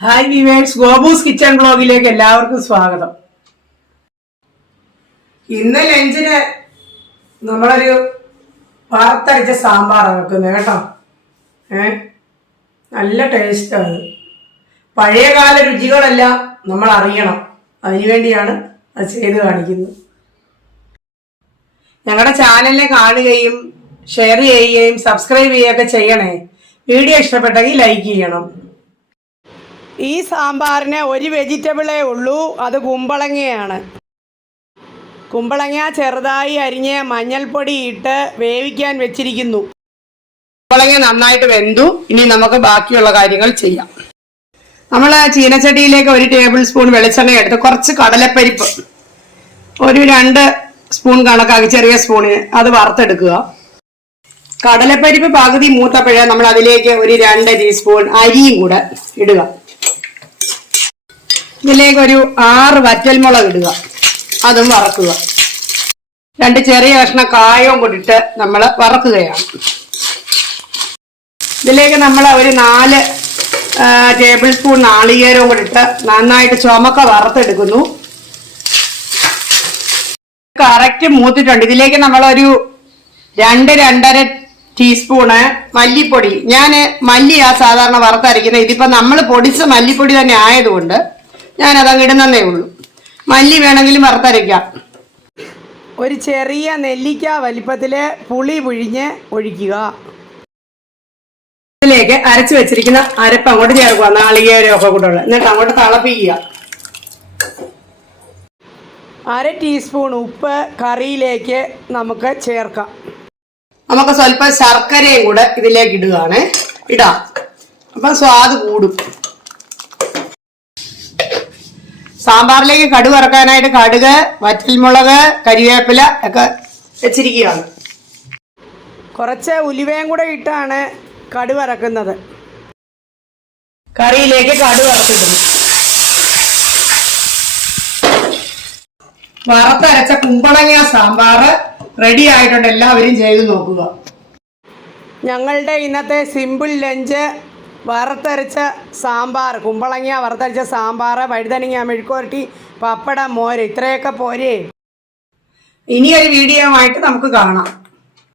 Hi viewers, ഗോബൂസ് kitchen ബ്ലോഗിലേക്ക് എല്ലാവർക്കും സ്വാഗതം. ഇന്ന് ലഞ്ചിന് നമ്മളൊരു വറുത്തരച്ച സാമ്പാറാണ് വെക്കുന്നത് കേട്ടോ. നല്ല ടേസ്റ്റാണ്. പഴയകാല രുചികളെല്ലാം നമ്മൾ അറിയണം, അതിനുവേണ്ടിയാണ് അത് ചെയ്ത് കാണിക്കുന്നത്. ഞങ്ങളുടെ ചാനലിനെ കാണുകയും ഷെയർ ചെയ്യുകയും സബ്സ്ക്രൈബ് ചെയ്യുകയൊക്കെ ചെയ്യണേ. വീഡിയോ ഇഷ്ടപ്പെട്ടെങ്കിൽ ലൈക്ക് ചെയ്യണം. ഈ സാമ്പാറിന് ഒരു വെജിറ്റബിളേ ഉള്ളൂ, അത് കുമ്പളങ്ങയാണ്. കുമ്പളങ്ങ ചെറുതായി അരിഞ്ഞ് മഞ്ഞൾപ്പൊടി ഇട്ട് വേവിക്കാൻ വെച്ചിരിക്കുന്നു. കുമ്പളങ്ങ നന്നായിട്ട് വെന്തു. ഇനി നമുക്ക് ബാക്കിയുള്ള കാര്യങ്ങൾ ചെയ്യാം. നമ്മൾ ചീനച്ചട്ടിയിലേക്ക് 1 ടേബിൾ സ്പൂൺ വെളിച്ചെണ്ണ എടുത്ത് കുറച്ച് കടലപ്പരിപ്പ് ഒരു 2 സ്പൂൺ കണക്കാക്കി, ചെറിയ സ്പൂണിന് അത് വറുത്തെടുക്കുക. കടലപ്പരിപ്പ് പകുതി മൂത്തപ്പോഴേ നമ്മൾ അതിലേക്ക് ഒരു 2 ടീസ്പൂൺ അരിയും കൂടെ ഇടുക. ഇതിലേക്ക് ഒരു 6 വറ്റൽമുളക് ഇടുക, അതും വറക്കുക. 2 ചെറിയ കഷ്ണം കായവും കൂടിയിട്ട് നമ്മൾ വറക്കുകയാണ്. ഇതിലേക്ക് നമ്മൾ ഒരു 4 ടേബിൾ സ്പൂൺ നാളികേരവും കൂടിയിട്ട് നന്നായിട്ട് ചുമക്ക വറുത്തെടുക്കുന്നു. കറക്റ്റ് മൂത്തിട്ടുണ്ട്. ഇതിലേക്ക് നമ്മളൊരു 2-2.5 ടീസ്പൂണ് മല്ലിപ്പൊടി, ഞാൻ മല്ലിയാ സാധാരണ വറുത്തരയ്ക്കുന്നത്. ഇതിപ്പോ നമ്മൾ പൊടിച്ച മല്ലിപ്പൊടി തന്നെ ആയതുകൊണ്ട് ഞാനതങ്ങ് ഇടുന്നതേ ഉള്ളൂ. മല്ലി വേണമെങ്കിലും വറുത്തരയ്ക്കാം. ഒരു ചെറിയ നെല്ലിക്ക വലിപ്പത്തില് പുളി പിഴിഞ്ഞ് ഒഴിക്കുക. ഇതിലേക്ക് അരച്ചു വെച്ചിരിക്കുന്ന അരപ്പ് അങ്ങോട്ട് ചേർക്കുക, നാളികേരമൊക്കെ കൂടെ ഉള്ള. എന്നിട്ട് അങ്ങോട്ട് തിളപ്പിക്കുക. 1/2 ടീസ്പൂൺ ഉപ്പ് കറിയിലേക്ക് നമുക്ക് ചേർക്കാം. നമുക്ക് സ്വല്പം ശർക്കരയും കൂടെ ഇതിലേക്ക് ഇടുകയാണ്. ഇടാം, അപ്പൊ സ്വാദ് കൂടും. സാമ്പാറിലേക്ക് കടുക് വറക്കാനായിട്ട് കടുക്, വറ്റൽമുളക്, കരിവേപ്പില ഒക്കെ വെച്ചിരിക്കുകയാണ്. കുറച്ച് ഉലുവയും കൂടെ ഇട്ടാണ് കടുക് വറക്കുന്നത്. കറിയിലേക്ക് കടുക് വറുത്തിടുന്നു. വറുത്തരച്ച കുമ്പളങ്ങ സാമ്പാർ റെഡി ആയിട്ടുണ്ട്. എല്ലാവരും ചെയ്ത് നോക്കുക. ഞങ്ങളുടെ ഇന്നത്തെ സിമ്പിൾ ലഞ്ച് വറുത്തരച്ച സാമ്പാർ, കുമ്പളങ്ങ വറുത്തരച്ച സാമ്പാർ, വഴുതനങ്ങ മെഴുക്കുവരട്ടി, പപ്പടം, മോര്, ഇത്രയൊക്കെ പോരെ. ഇനിയൊരു വീഡിയോ ആയിട്ട് നമുക്ക് കാണാം.